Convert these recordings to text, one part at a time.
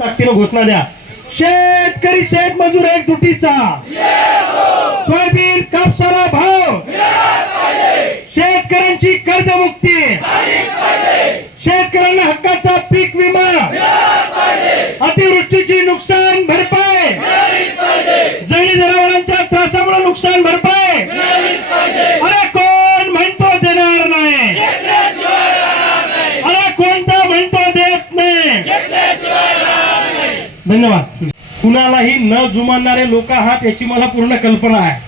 ताकदीने घोषणा द्या. शेतकरी शेतमजूर एकजुटीचा, सोयाबीन कापसाला भाव, शेतकऱ्यांची कर्जमुक्ती, शेतकऱ्यांना हक्काचा पीक विमा, अतिवृष्टीची नुकसान भरपाई, जंगली जनावरांच्या त्रासामुळे नुकसान भरपाई. अरे कोण म्हणतो देणार नाही? अरे कोणता म्हणतो देत नाही? धन्यवाद. कुणालाही न जुमानणारे लोक आहात याची मला पूर्ण कल्पना आहे.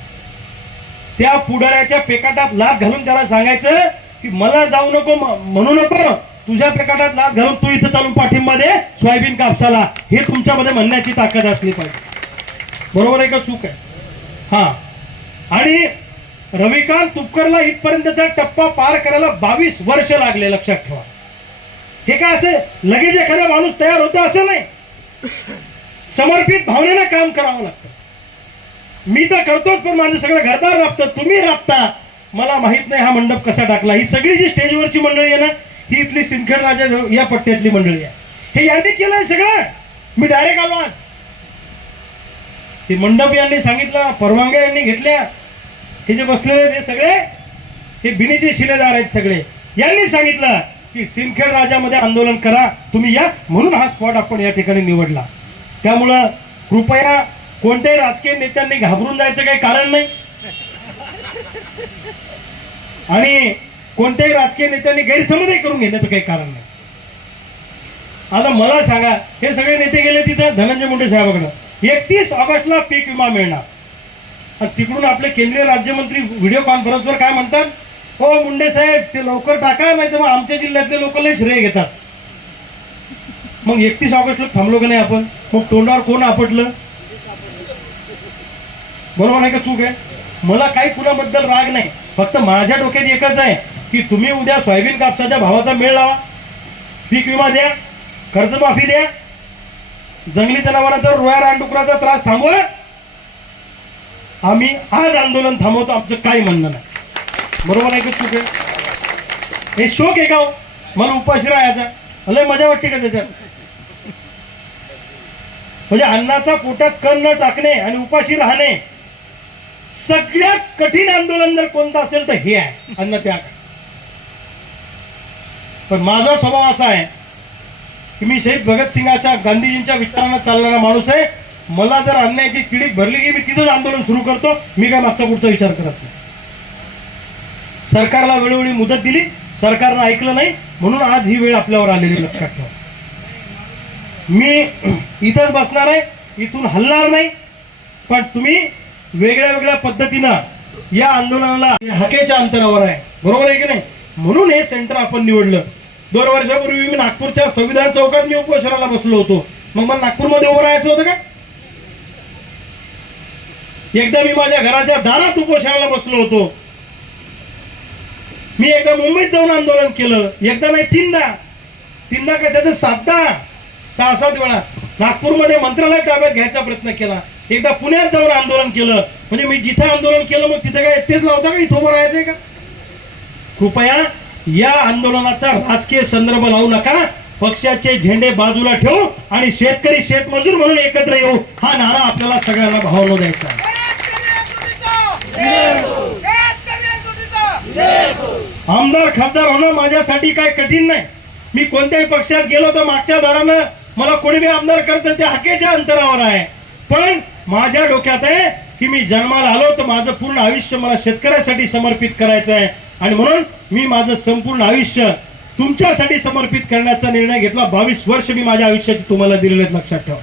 त्या पुढाऱ्याच्या पेकाटात लाथ घालून त्याला सांगायचं की मला जाऊ नको म्हणू नको, तुझ्या पेकाटात लाथ घालून तू इथं चालून पाठिंबा दे सोयाबीन कापसाला, हे तुमच्यामध्ये म्हणण्याची ताकद असली पाहिजे. बरोबर आहे का चूक आहे? हा. आणि रविकांत तुपकरला इथपर्यंतचा टप्पा पार करायला 22 वर्ष लागले, लक्षात ठेवा. हे काय असे लगेच एखादा माणूस तयार होतो असं नाही. समर्पित भावनेनं काम करावं लागतं. मी तर करतोच, पण माझं सगळं घरदार राबतं, तुम्ही राबता. मला माहित नाही हा मंडप कसा टाकला. ही सगळी जी स्टेजवरची मंडळी आहे ना, ही इथली सिंदखेड राजा या पट्ट्यातली मंडळी आहे. हे यांनी केलंय सगळं. मी डायरेक्ट आलो आज. हे मंडप यांनी सांगितलं, परवानग्या यांनी घेतल्या. हे जे बसलेले ते सगळे हे बिनीचे शिलेदार आहेत सगळे. यांनी सांगितलं की सिंदखेड राजामध्ये आंदोलन करा, तुम्ही या, म्हणून हा स्पॉट आपण या ठिकाणी निवडला. त्यामुळं कृपया कोणत्याही राजकीय नेत्यांनी घाबरून जायचं काही कारण नाही, आणि कोणत्याही राजकीय नेत्यांनी गैरसमजही करून घेण्याचं काही कारण नाही. आता मला सांगा, हे सगळे नेते गेले तिथं धनंजय मुंडे साहेबांकडे, 31 ऑगस्टला पीक विमा मिळणार, आणि तिकडून आपले केंद्रीय राज्यमंत्री व्हिडिओ कॉन्फरन्सवर काय म्हणतात, हो मुंडे साहेब ते लवकर टाका, नाही तर मग आमच्या जिल्ह्यातले लोक लय श्रेय घेतात. मग 31 ऑगस्टला थांबलो का नाही आपण? मग तोंडावर कोण आपटलं? बरोबर आहे का चूक आहे? मला काही कुणाबद्दल राग नाही, फक्त माझ्या डोक्यात एकच आहे की तुम्ही उद्या सोयाबीन कापसाच्या भावाचा मेळ लावा, पीक विमा द्या, कर्जमाफी द्या, जंगली जनावरांचा, रोया रानडुकराचा त्रास थांबवा. आम्ही आज आंदोलन थांबवतो, आमचं काही म्हणणं नाही. बरोबर आहे का चूक आहे? हे शोक आहे का हो? मला उपाशी राहायचा लय मजा वाटते का त्याच्यात? म्हणजे अन्नाचा पोटात कण न टाकणे आणि उपाशी राहणे, सगळ्यात कठीण आंदोलन जर कोणतं असेल तर हे आहे, अन्न त्याग. पण माझा स्वभाव असा आहे की मी शहीद भगतसिंगाच्या, गांधीजींच्या विचारांना चालणारा माणूस आहे. मला जर अन्यायाची तिडीक भरली की मी तिथंच आंदोलन सुरू करतो. मी काय मागचा पुढचा विचार करत नाही. सरकारला वेळोवेळी मुदत दिली, सरकारनं ऐकलं नाही, म्हणून आज ही वेळ आपल्यावर आलेली, लक्षात ठेवा. मी इथंच बसणार आहे, इथून हलणार नाही. पण तुम्ही वेगळ्या वेगळ्या पद्धतीनं या आंदोलनाला हकेच्या अंतरावर आहे. बरोबर आहे की नाही? म्हणून हे सेंटर आपण निवडलं. 2 वर्षापूर्वी मी नागपूरच्या संविधान चौकात मी उपोषणाला बसलो होतो. मग मला नागपूरमध्ये उभं राहायचं होतं का? एकदा मी माझ्या घराच्या दारात उपोषणाला बसलो होतो. मी एकदा मुंबईत जाऊन आंदोलन केलं, एकदा नाही तीनदा कशाचं 6-7 वेळा नागपूरमध्ये मंत्रालय ताब्यात घ्यायचा प्रयत्न केला, एकदा पुण्यात जाऊन आंदोलन केलं. म्हणजे मी जिथे आंदोलन केलं मग तिथे काय एकटेच लावता का? इथं उभं राहायचंय का? कृपया या आंदोलनाचा राजकीय संदर्भ लावू नका. पक्षाचे झेंडे बाजूला ठेवू आणि शेतकरी शेतमजूर म्हणून एकत्र येऊ, हा नारा आपल्याला सगळ्यांना भावनो द्यायचा. आमदार खासदार होणं माझ्यासाठी काय कठीण नाही. मी कोणत्याही पक्षात गेलो तर मागच्या दारानं मला कोणी बी आमदार करतं ते हकेच्या अंतरावर आहे. पण माझ्या डोक्यात आहे की मी जन्माला आलो तर माझं पूर्ण आयुष्य मला शेतकऱ्यासाठी समर्पित करायचं आहे, आणि म्हणून मी माझं संपूर्ण आयुष्य तुमच्यासाठी समर्पित करण्याचा निर्णय घेतला. 22 वर्ष मी माझ्या आयुष्याची तुम्हाला दिलेले, लक्षात ठेवा.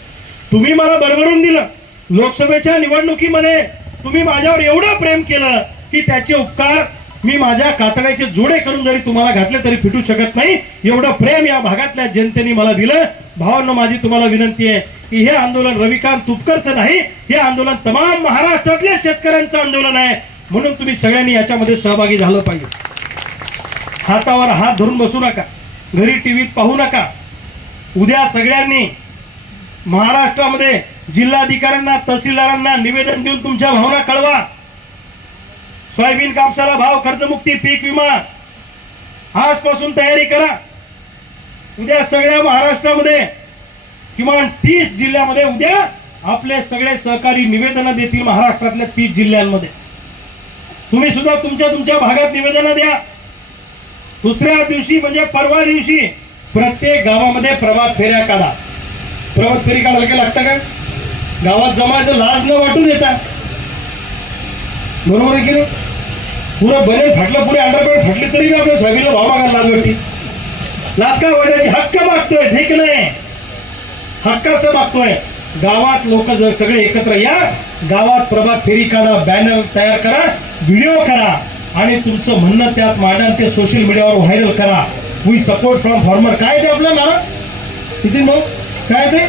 तुम्ही मला भरभरून दिलं. लोकसभेच्या निवडणुकीमध्ये तुम्ही माझ्यावर एवढं प्रेम केलं की त्याचे उपकार मी माझ्या कातड्याचे जोडे करून जरी तुम्हाला घातले तरी फिटू शकत नाही. एवढं प्रेम या भागातल्या जनतेने मला दिलं. भावांनो, माझी तुम्हाला विनंती आहे की हे आंदोलन रविकांत तुपकरचं नाही, हे आंदोलन तमाम महाराष्ट्रातल्या शेतकऱ्यांचं आंदोलन आहे. म्हणून तुम्ही सगळ्यांनी याच्यामध्ये सहभागी झालं पाहिजे. हातावर हात धरून बसू नका, घरी टीव्हीत पाहू नका. उद्या सगळ्यांनी महाराष्ट्रामध्ये जिल्हाधिकाऱ्यांना, तहसीलदारांना निवेदन देऊन तुमच्या भावना कळवा. सोयाबीन कापसाला भाव, कर्जमुक्ती, पीक विमा, आजपासून तयारी करा. उद्या सगळ्या महाराष्ट्रामध्ये किमान 30 जिल्ह्यामध्ये उद्या आपले सगळे सहकारी निवेदनं देतील महाराष्ट्रातल्या 30 जिल्ह्यांमध्ये. तुम्ही सुद्धा तुमच्या तुमच्या भागात निवेदनं द्या. दुसऱ्या दिवशी म्हणजे परवा दिवशी प्रत्येक गावामध्ये प्रभात फेऱ्या काढा. प्रभात फेरी काढायला काय लागतं का? गावात जमायचं लाज न वाटून देता. बरोबर आहे की नाही? पुरं बनेल फाटलं, पुरे अंडरपॅन्ट फाटले तरी बी आपल्या सोयाबीनला भाव मागायला लाज वाटते. लाज का वाटायची? हक्क मागतोय, ठीक नाही, हक्काचं मागतोय. गावात लोक जर सगळे एकत्र या, गावात प्रभात फेरी काढा, बॅनर तयार करा, व्हिडिओ करा आणि तुमचं म्हणणं त्यात मांडा, ते सोशल मीडियावर व्हायरल करा. We support from farmer. काय ते आपलं नाव किती मग काय ते?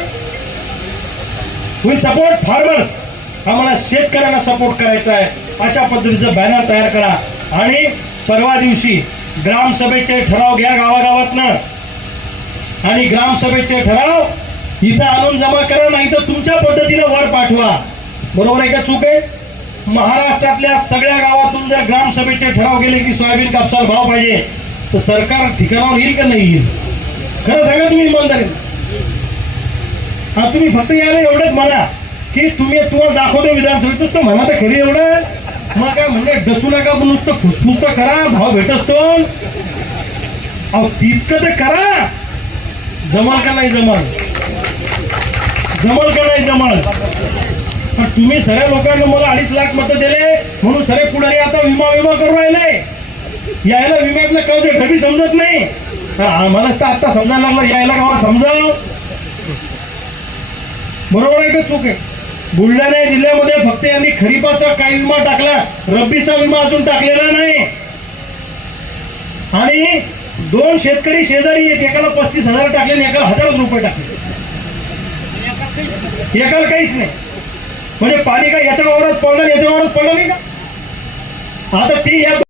We support farmers. आम्हाला शेतकऱ्यांना सपोर्ट करायचा आहे, अशा पद्धतीचं बॅनर तयार करा. आणि परवा दिवशी ग्रामसभेचे ठराव घ्या गावागावातनं आणि ग्रामसभेचे ठराव इथं आणून जमा करा, नाही तर तुमच्या पद्धतीने वर पाठवा. बरोबर आहे का? चूक आहे? महाराष्ट्रातल्या सगळ्या गावातून जर ग्रामसभेचे ठराव गेले की सोयाबीन कापसाला भाव पाहिजे, तर सरकार ठिकाणावर येईल का नाही येईल? खरं सांगा तुम्ही इमानदारीने. हा, तुम्ही फक्त यायला एवढंच म्हणा की तुम्हाला दाखवतो विधानसभेत, नुसतं म्हणा तर खरी एवढं. मग काय म्हणजे डसू नका, नुसतं फुसफुस तर करा, भाव भेटतो. अहो तितकं तर करा. जमल का नाही जमल? जमल का नाही जमल? पण तुम्ही सगळ्या लोकांना मला 2.5 लाख मतं दिले म्हणून सगळे पुढारी आता विमा करू राहिले. यायला विम्यातलं कर्ज ढबी समजत नाही. आम्हालाच तर आता समजायला लागलं, यायला गावाला समजाव. बरोबर आहे का चूक आहे? बुलढाणा जिल्ह्यामध्ये फक्त यांनी खरीपाचा काही विमा टाकला, रब्बीचा विमा अजून टाकलेला नाही. आणि 2 शेतकरी शेजारी आहेत, एकाला 35,000 टाकले आणि एकाला 1000 रुपये टाकले. एकाला काहीच नाही. म्हणजे पाणी काय याच्या वावरात पडलं, याच्या वावरात पडलं नाही का? आता ती या